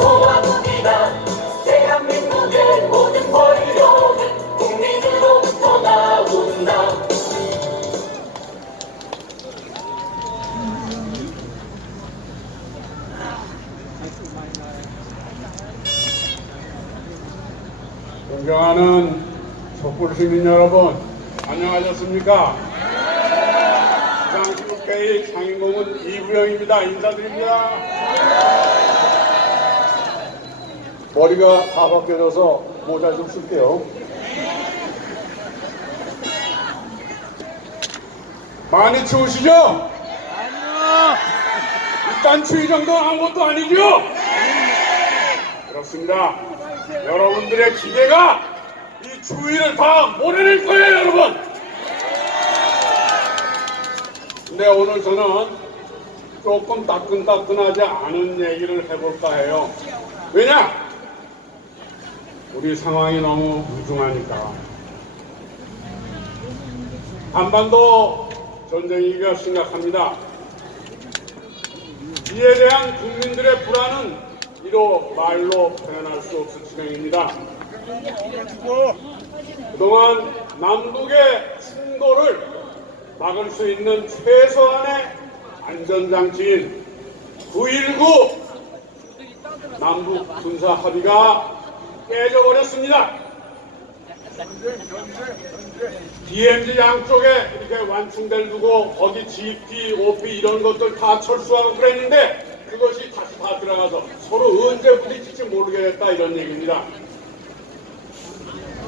소화국이다. 대한민국의 모든 권력은 국민으로부터 나온다. 존경하는 촛불 시민 여러분, 안녕하셨습니까? 비상시국회의 상임고문 이부영입니다. 인사드립니다. 머리가 다 벗겨져서 모자 좀 쓸게요. 많이 추우시죠? 아니요. 일단 추위 정도는 아무것도 아니죠? 그렇습니다. 여러분들의 기계가 이 추위를 다 몰아낼 거예요, 여러분. 근데 오늘 저는 조금 따끈따끈하지 않은 얘기를 해볼까 해요. 왜냐? 우리 상황이 너무 무중하니까. 한반도 전쟁이가 심각합니다. 이에 대한 국민들의 불안은 이로 말로 표현할 수 없을 지경입니다. 그동안 남북의 충돌을 막을 수 있는 최소한의 안전장치인 9.19 남북 군사 합의가 깨져버렸습니다. DMZ 양쪽에 이렇게 완충대를 두고 거기 GP, OP 이런 것들 다 철수하고 그랬는데 그것이 다시 다 들어가서 서로 언제 부딪힐지 모르겠다 이런 얘기입니다.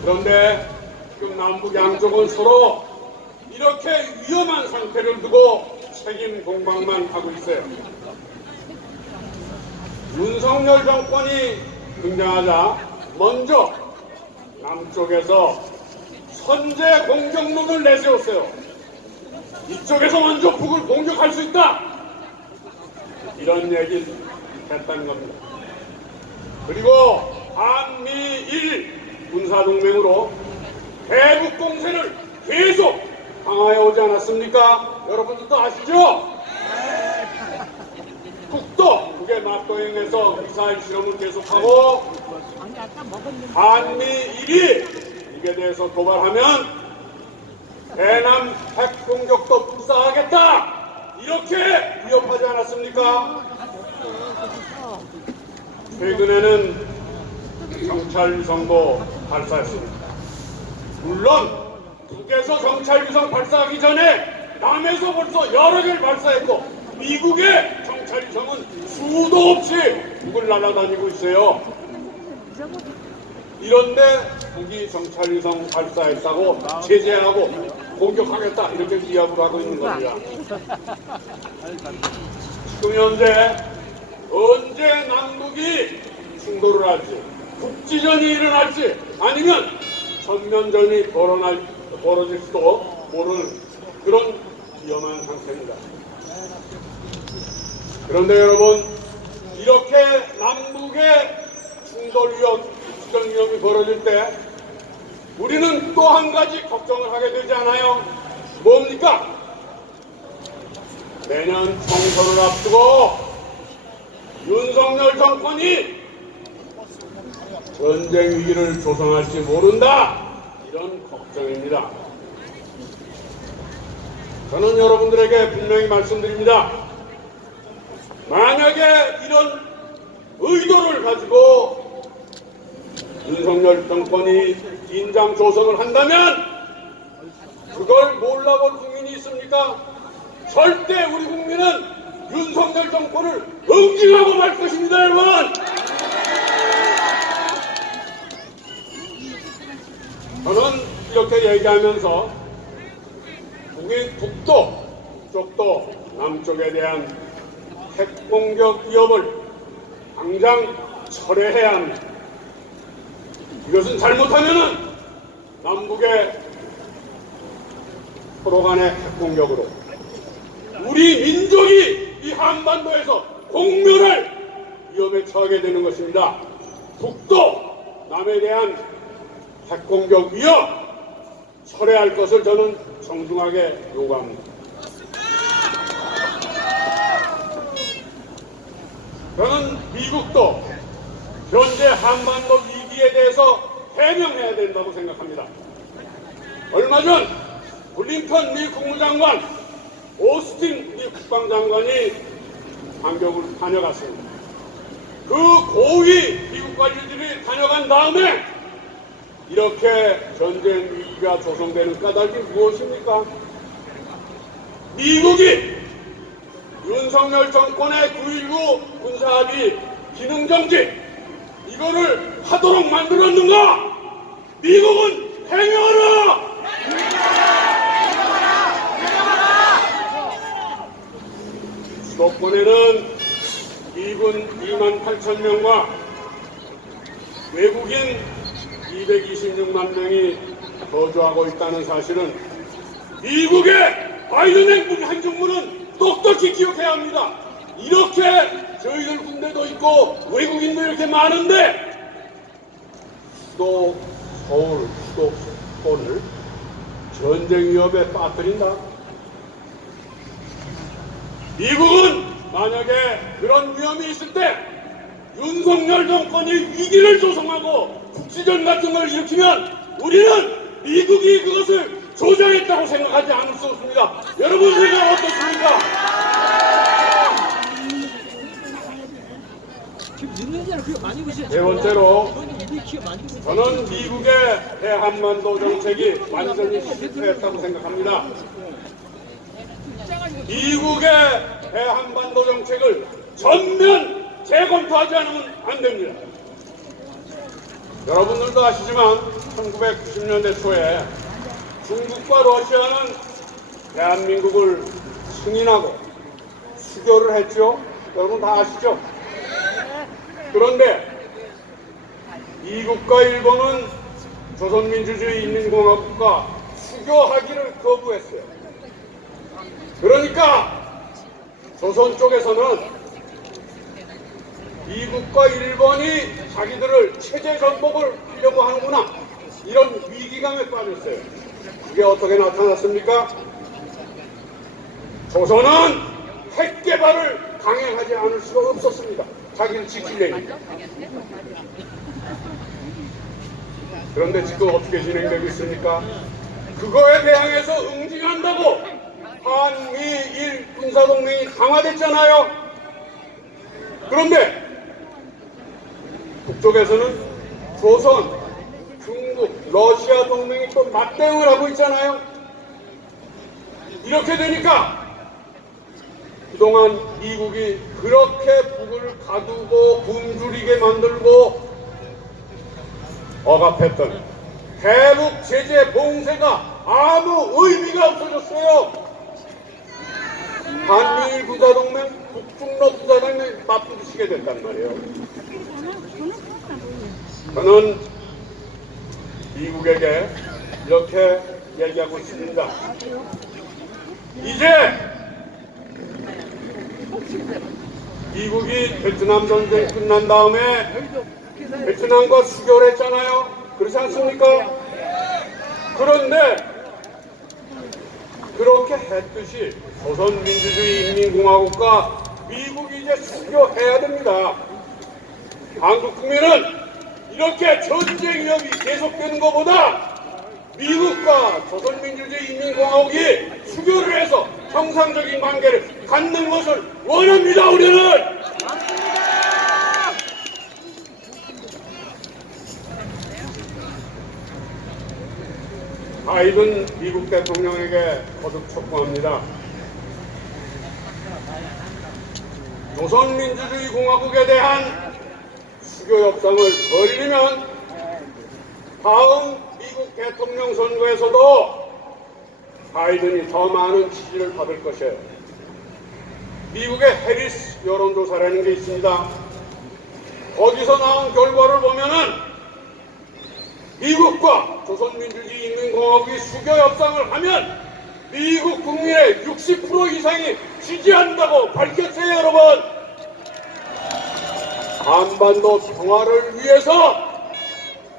그런데 지금 남북 양쪽은 서로 이렇게 위험한 상태를 두고 책임 공방만 하고 있어요. 윤석열 정권이 등장하자 먼저 남쪽에서 선제 공격론을 내세웠어요. 이쪽에서 먼저 북을 공격할 수 있다. 이런 얘기를 했다는 겁니다. 그리고 한미일 군사동맹으로 대북 공세를 계속 강화해 오지 않았습니까? 여러분들도 아시죠? 북도 북의 맞도행에서 미사일 실험을 계속하고 한미일이 이게 대해서 도발하면 대남 핵 공격도 불사하겠다. 이렇게 위협하지 않았습니까? 최근에는 정찰 위성도 발사했습니다. 물론 북에서 정찰 위성 발사하기 전에 남에서 벌써 여러 개를 발사했고 미국의 정찰 위성은 수도 없이 북을 날아다니고 있어요. 이런데 북이 정찰 위성 발사했다고 제재하고 공격하겠다 이렇게 이야기를 하고 있는 겁니다. 지금 현재 언제 남북이 충돌을 할지 국지전이 일어날지 아니면 전면전이 벌어질 수도 모르는 그런 위험한 상태입니다. 그런데 여러분 이렇게 남북의 충돌 위험, 국지전 위험이 벌어질 때 우리는 또 한 가지 걱정을 하게 되지 않아요? 뭡니까? 내년 총선을 앞두고 윤석열 정권이 전쟁 위기를 조성할지 모른다. 이런 걱정입니다. 저는 여러분들에게 분명히 말씀드립니다. 만약에 이런 의도를 가지고 윤석열 정권이 긴장 조성을 한다면 그걸 몰라볼 국민이 있습니까? 절대 우리 국민은 윤석열 정권을 응징하고 말 것입니다, 여러분! 저는 이렇게 얘기하면서 북도, 북쪽도 남쪽에 대한 핵공격 위협을 당장 철회해야 합니다. 이것은 잘못하면은 남북의 서로 간의 핵공격으로 우리 민족이 이 한반도에서 공멸할 위험에 처하게 되는 것입니다. 북도 남에 대한 핵공격 위협 철회할 것을 저는 정중하게 요구합니다. 저는 미국도 현재 한반도 위기에 대해서 해명해야 된다고 생각합니다. 얼마 전 블링컨 미 국무장관, 오스틴 미 국방장관이 반격을 다녀갔습니다. 그 고위 미국 관리들이 다녀간 다음에 이렇게 전쟁 위기가 조성되는 까닭이 무엇입니까? 미국이 윤석열 정권의 9.19 군사합의 기능정지 이거를 하도록 만들었는가? 미국은 해명하라! 수도권에는 미군 28,000명과 외국인 226만 명이 거주하고 있다는 사실은 미국의 바이든 행정부는 똑똑히 기억해야 합니다. 이렇게 저희들 군대도 있고 외국인도 이렇게 많은데 수도 서울, 수도권을 전쟁 위협에 빠뜨린다. 미국은 만약에 그런 위험이 있을 때 윤석열 정권이 위기를 조성하고 국지전 같은 걸 일으키면 우리는 미국이 그것을 조장했다고 생각하지 않을 수 없습니다. 여러분 생각 어떻습니까? 네 번째로 저는 미국의 대한반도 정책이 완전히 실패했다고 생각합니다. 미국의 대한반도 정책을 전면 재검토하지 않으면 안 됩니다. 여러분들도 아시지만 1990년대 초에 중국과 러시아는 대한민국을 승인하고 수교를 했죠. 여러분 다 아시죠? 그런데 미국과 일본은 조선민주주의 인민공화국과 수교하기를 거부했어요. 그러니까 조선 쪽에서는 미국과 일본이 자기들을 체제 정복을 하려고 하는구나 이런 위기감에 빠졌어요. 그게 어떻게 나타났습니까? 조선은 핵 개발을 강행하지 않을 수가 없었습니다. 자기를 지키려니까. 그런데 지금 어떻게 진행되고 있습니까? 그거에 대항해서 응징한다고 한미일 군사동맹이 강화됐잖아요. 그런데 북쪽에서는 조선, 중국, 러시아 동맹이 또 맞대응을 하고 있잖아요. 이렇게 되니까 그동안 미국이 그렇게 북을 가두고 굶주리게 만들고 억압했던 대북 제재 봉쇄가 아무 의미가 없어졌어요. 한미일 군사동맹, 북중러 군사동맹 맞부딪히게 됐단 말이에요. 저는 미국에게 이렇게 얘기하고 있습니다. 이제 미국이 베트남 전쟁 끝난 다음에 베트남과 수교를 했잖아요. 그렇지 않습니까? 그런데 그렇게 했듯이 조선민주주의 인민공화국과 미국이 이제 수교해야 됩니다. 한국 국민은 이렇게 전쟁 위협이 계속되는 것보다 미국과 조선민주주의 인민공화국이 수교를 해서 정상적인 관계를 갖는 것을 원합니다. 우리는. 바이든 미국 대통령에게 거듭 촉구합니다. 조선민주주의 공화국에 대한 수교 협상을 벌리면 다음 미국 대통령 선거에서도 바이든이 더 많은 지지를 받을 것이에요. 미국의 해리스 여론조사라는 게 있습니다. 거기서 나온 결과를 보면은 미국과 조선민주주의 인민공화국이 수교 협상을 하면 미국 국민의 60% 이상이 지지한다고 밝혔어요, 여러분. 한반도 평화를 위해서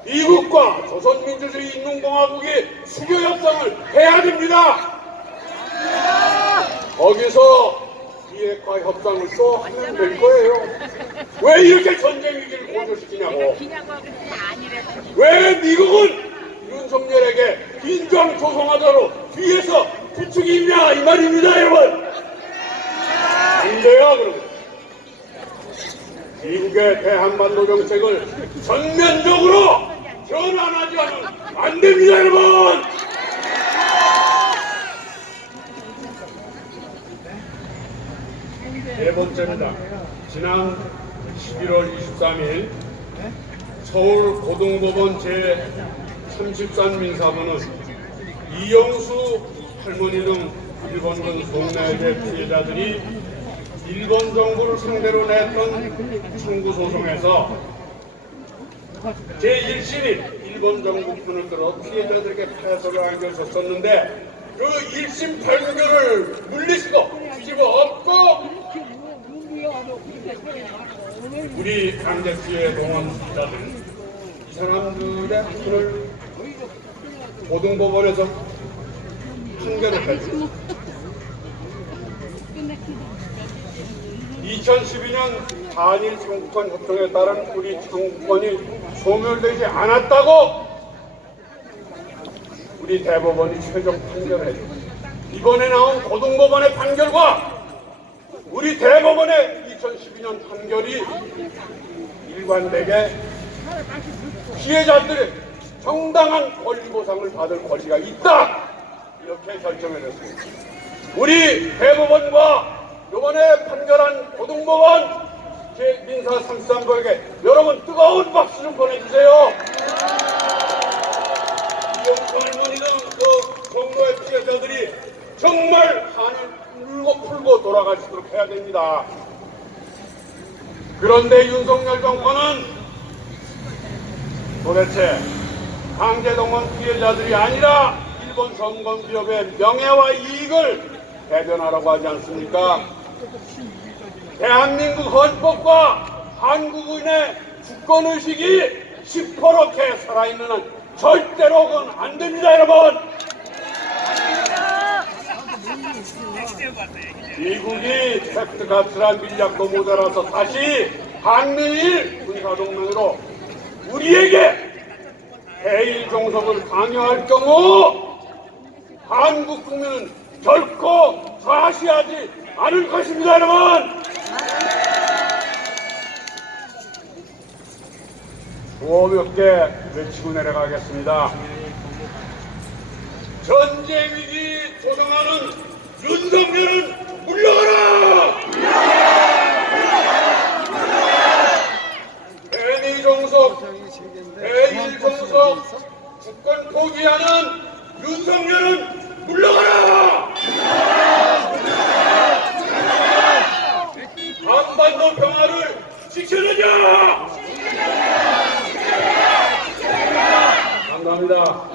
미국과 조선민주주의 인민공화국이 수교 협상을 해야 됩니다. 거기서 비핵화 협상을 또 하면 될 거예요. 왜 이렇게 전쟁 위기를 고조시키냐고. 왜 미국은 윤석열에게 빈장 조성하도록 뒤에서 부추기냐 이 말입니다, 여러분. 안 돼요, 그러면. 미국의 대한반도 정책을 전면적으로 전환하지 않으면 안 됩니다, 여러분. 네 번째입니다. 지난 11월 23일 서울 고등법원 제33 민사부는 이영수 할머니 등 일본군 송나의 피해자들이 일본 정부를 상대로 냈던 청구 소송에서 제1심이 일본 정부 편을 들어 피해자들에게 패소를 안겨줬었는데 그 1심 판결을 물리치고 뒤집어 엎고 우리 강제 피해 동원 피해자들 이 사람들의 편을 고등법원에서 판결을 했습니다. 2012년 한일 청구권 협정에 따른 우리 청구권이 소멸되지 않았다고 우리 대법원이 최종 판결을 했습니다. 이번에 나온 고등법원의 판결과 우리 대법원의 2012년 판결이 일관되게 피해자들의 정당한 권리 보상을 받을 권리가 있다 이렇게 결정해냈습니다. 우리 대법원과 이번에 판결한 고등법원 민사 33부에게 여러분 뜨거운 박수 좀 보내주세요. 이영수 할머니 등 그 정부의 피해자들이 정말 한을 풀고 돌아갈 수 있도록 해야 됩니다. 그런데 윤석열 정권은 도대체 강제동원 피해자들이 아니라 일본 정권 기업의 명예와 이익을 대변하라고 하지 않습니까? 대한민국 헌법과 한국인의 주권의식이 시퍼렇게 살아있는 한 절대로 그건 안 됩니다, 여러분! 미국이 팩트가스란 밀약도 모자라서 다시 한미일 군사동맹으로 우리에게 해일 종속을 강요할 경우 한국 국민은 결코 좌시하지 않을 것입니다, 여러분! 구호 몇 개 외치고 내려가겠습니다. 전쟁 위기 조성하는 윤석열은 물러가라! 해일 종속, 해일 종속, 주권 포기하는 윤석열은 물러가라! 한반도 평화를 지켜내자! 감사합니다.